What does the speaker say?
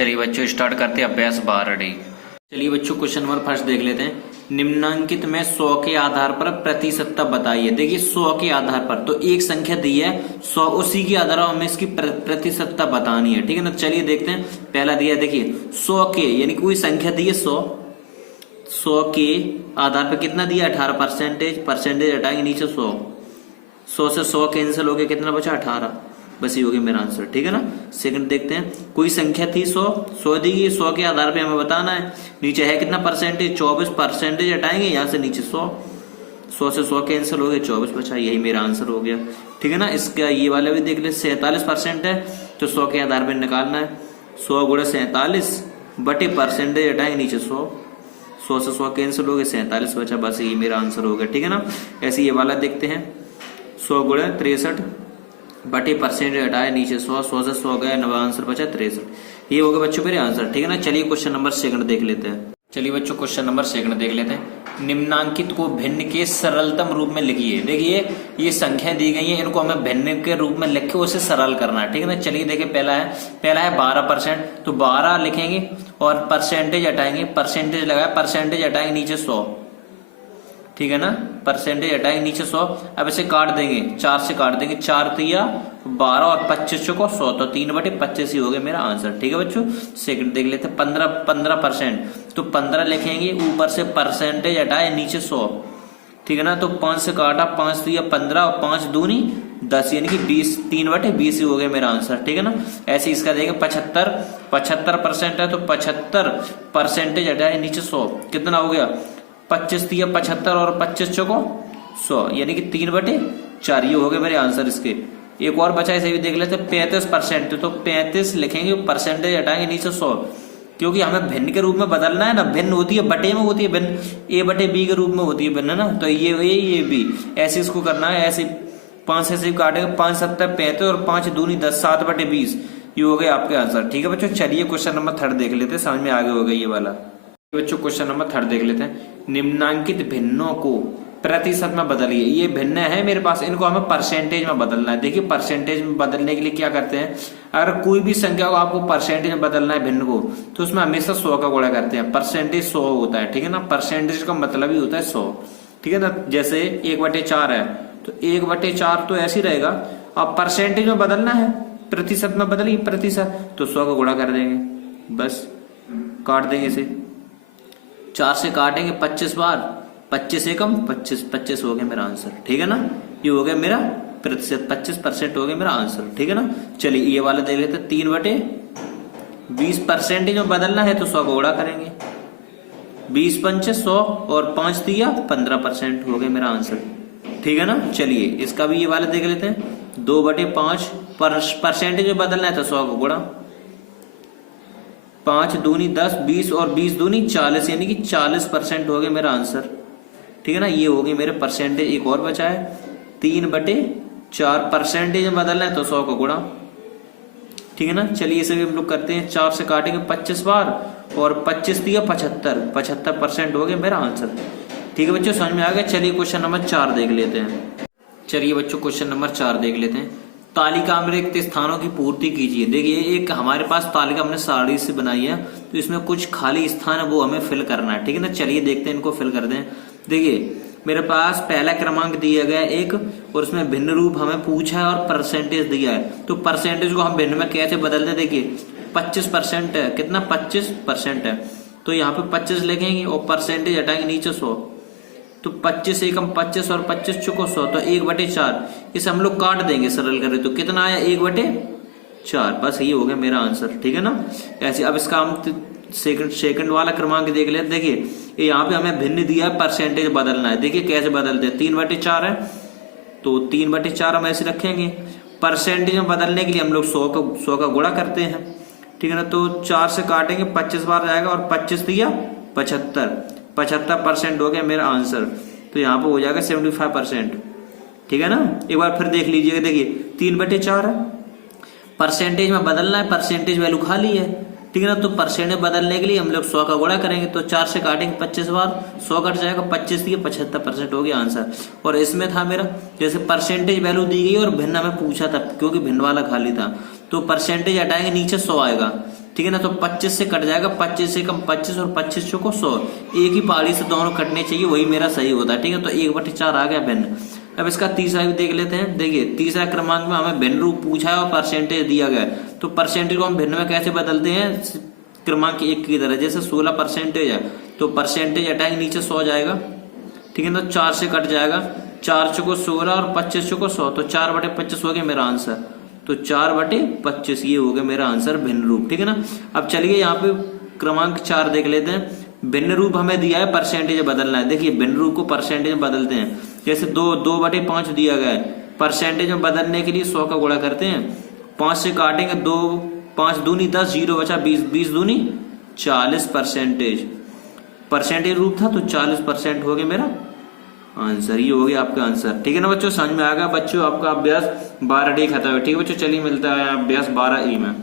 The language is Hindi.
चलिए बच्चों स्टार्ट करते हैं अभ्यास 12D। चलिए बच्चों क्वेश्चन नंबर फर्स्ट देख लेते हैं। निम्नांकित में 100 के आधार पर प्रतिशतता बताइए। देखिए 100 के आधार पर तो एक संख्या दी है 100, उसी के आधार पर हमें इसकी प्रतिशतता बतानी है। ठीक है ना, चलिए देखते हैं। पहला दिया है देखिए 100 के, यानी कोई संख्या दी है 100 के आधार पर कितना दिया 18%। परसेंटेज हटाएंगे नीचे 100 से 100 कैंसिल हो गया, कितना बचा 18। बस ये हो गया मेरा आंसर। ठीक है ना। सेकंड देखते हैं। कोई संख्या थी 100 दी गई, 100 के आधार पे हमें बताना है। नीचे है कितना परसेंटेज 24, परसेंटेज हटाएंगे यहाँ से नीचे 100 से 100 कैंसिल हो गया, 24 बचा, यही मेरा आंसर हो गया। ठीक है ना। इसका ये वाला भी देख ले, 47% है तो 100 के आधार पे निकालना है। 100 गुणा 47 बटे परसेंटेज हटाएंगे नीचे 100 से 100 कैंसिल हो गया, 47 बचा, बस ये मेरा आंसर हो गया। ठीक है ना। ऐसे ये वाला देखते हैं। 100 गुणा 63 बटे परसेंटेज हटाए नीचे 100 से 100 गया, नवा आंसर बचा 63। ये हो गया बच्चों मेरे आंसर। ठीक है ना। चलिए क्वेश्चन नंबर सेकंड देख लेते हैं। चलिए बच्चों क्वेश्चन नंबर सेकंड देख लेते हैं। निम्नांकित को भिन्न के सरलतम रूप में लिखिए। देखिए ये संख्या दी गई है, इनको हमें भिन्न के रूप में लिख के उसे सरल करना है। ठीक है ना। चलिए देखिए पहला है 12%, तो 12 लिखेंगे और परसेंटेज हटाएंगे, परसेंटेज लगाए, परसेंटेज हटाएंगे नीचे 100। ठीक है ना। परसेंटेज हटाएंगे नीचे 100। अब इसे काट देंगे, 4 से काट देंगे, 4 तिया 12 और 25 को 100, तो 3/25 ही हो गया मेरा आंसर। ठीक है बच्चों। सेकंड देख लेते हैं। 15%, तो 15 लिखेंगे, ऊपर से परसेंटेज हटाए नीचे 100। ठीक है ना। तो 5 से काटा, 5 तिया 15 और 5 दूनी 10, यानी कि 20, 3/20 ही हो गया मेरा आंसर। ठीक है ना। ऐसे इसका देखेंगे 75% है तो 75 परसेंटेज हटाए नीचे 100, कितना हो गया 25 तिया 75 और 25 चौको 100, यानी कि 3/4 ये हो गए मेरे आंसर इसके। एक और बचा, इसे भी देख लेते हैं। 35%, तो 35 लिखेंगे, परसेंटेज हटाएंगे नीचे 100, क्योंकि हमें भिन्न के रूप में बदलना है ना। भिन्न होती है बटे में होती है भिन्न, A/B के रूप में होती है भिन्न ना, तो ये A ये B, ऐसे इसको करना है। ऐसे 5 से काटेंगे, 5 7 35 और 5 दूनी 10, 7/20 ये हो गया आपके आंसर। ठीक है बच्चों। चलिए क्वेश्चन नंबर थर्ड देख लेते हैं, समझ में आगे हो गया ये वाला। बच्चों क्वेश्चन नंबर थर्ड देख लेते हैं। निम्नांकित भिन्नों को प्रतिशत में बदलिए। ये भिन्न है मेरे पास, इनको हमें परसेंटेज में बदलना है। देखिए परसेंटेज में बदलने के लिए क्या करते हैं, अगर कोई भी संख्या को आपको परसेंटेज में बदलना है भिन्न को, तो उसमें हमेशा 100 का गुणा करते हैं। परसेंटेज 100 होता है। ठीक है ना। परसेंटेज का मतलब ही होता है 100। ठीक है ना। जैसे 1/4 है तो 1/4 तो ऐसे ही रहेगा। अब परसेंटेज में बदलना है, प्रतिशत में बदलिए, प्रतिशत तो 100 का गुणा कर देंगे, बस काट देंगे इसे। 4 से काटेंगे 25 बार, 25 एकम 25, 25 हो गया मेरा आंसर। ठीक है ना। ये हो गया मेरा प्रतिशत, 25% हो गया मेरा आंसर। ठीक है ना। चलिए ये वाला देख लेते हैं। 3/20 परसेंटेज में बदलना है तो 100 को गुणा करेंगे, 20 पंचे 100 और 5 दिया 15% हो गया मेरा आंसर। ठीक है ना। चलिए इसका भी ये वाला देख लेते हैं। 2/5 परसेंटेज में बदलना है तो 100 को गुणा, 5 दूनी 10, 20 और 20 दूनी 40, यानी कि 40% हो गया मेरा आंसर। ठीक है ना। ये हो गई मेरे परसेंटेज। एक और बचा है 3/4 परसेंटेज में बदलना है तो 100 को गुणा। ठीक है ना। चलिए इसे भी हम लोग करते हैं। 4 से काटेंगे 25 बार और 25 दिया 75% हो गया मेरा आंसर। ठीक है बच्चों, समझ में आ गया। चलिए क्वेश्चन नंबर 4 देख लेते हैं। चलिए बच्चों क्वेश्चन नंबर 4 देख लेते हैं। तालिका में रिक्त स्थानों की पूर्ति कीजिए। देखिए एक हमारे पास तालिका हमने साड़ी से बनाई है, तो इसमें कुछ खाली स्थान है वो हमें फिल करना है। ठीक है ना। चलिए देखते हैं, इनको फिल कर दें। देखिए मेरे पास पहला क्रमांक दिया गया 1 और उसमें भिन्न रूप हमें पूछा है और परसेंटेज दिया है, तो परसेंटेज को हम भिन्न में कैसे बदलते हैं। देखिए 25% है, कितना 25% है, तो यहाँ पे 25 लिखेंगे और परसेंटेज हटाएंगे नीचे 100, तो 25 एकम 25 और 25 चुको 100, तो 1/4 इसे हम लोग काट देंगे, सरल करें तो कितना आया 1/4, बस ये हो गया मेरा आंसर। ठीक है ना। ऐसे अब इसका हम सेकंड वाला क्रमांक देख लेते। देखिए यहाँ पे हमें भिन्न दिया है, परसेंटेज बदलना है। देखिए कैसे बदलते हैं। 3/4 है तो 3/4 हम ऐसे रखेंगे। परसेंटेज में बदलने के लिए हम लोग 100 का गुणा करते हैं। ठीक है ना। तो 4 से काटेंगे 25 बार जाएगा और 25 दिया 75% हो गया मेरा आंसर। तो यहाँ पे हो जाएगा 75%। ठीक है ना। एक बार फिर देख लीजिएगा। देखिए 3/4 है, परसेंटेज में बदलना है, परसेंटेज वैल्यू खाली है। ठीक है ना। तो परसेंटेज बदलने के लिए हम लोग 100 का गुणा करेंगे, तो 4 से काटेंगे 25 बार, 100 कट जाएगा, 25 दिए 75% हो गया आंसर। और इसमें था मेरा जैसे परसेंटेज वैल्यू दी गई और भिन्न हमें पूछा था, क्योंकि भिन्न वाला खाली था, तो परसेंटेज हटाएंगे नीचे 100 आएगा, ठीक है ना। तो 25 से कट जाएगा, 25 से कम 25 और 25 को 100, एक ही पारी से दोनों कटने चाहिए, वही मेरा सही होता है। ठीक है, तो 1/4 आ गया भिन्न। अब इसका तीसरा भी देख लेते हैं। देखिए तीसरा क्रमांक में हमें भिन्न रूप पूछा है और परसेंटेज दिया गया है, तो परसेंटेज को हम भिन्न में कैसे बदलते हैं, क्रमांक 1 की तरह। जैसे 16% है तो परसेंटेज हटाएंगे, नीचे 100 जाएगा। ठीक है, तो 4 से कट जाएगा, 4 चौको 16 और 25 चौको 100, तो 4/25 हो गया मेरा आंसर। तो 4/25 ये हो गया मेरा आंसर भिन्न रूप। ठीक है ना। अब चलिए यहाँ पे क्रमांक 4 देख लेते हैं। भिन्न रूप हमें दिया है, परसेंटेज बदलना है। देखिए भिन्न रूप को परसेंटेज में बदलते हैं। जैसे 2/5 दिया गया है, परसेंटेज में बदलने के लिए 100 का गुणा करते हैं, 5 से काटेंगे 2, 5 दूनी 10, 0 बचा 20, 20 दूनी 40%। परसेंटेज रूप था तो 40% हो गया मेरा आंसर। ये हो गया आपका आंसर। ठीक है ना बच्चों, समझ में आ गया बच्चों। आपका अभ्यास 12D खत्म है। ठीक है बच्चों, चलिए मिलता है अभ्यास 12E में।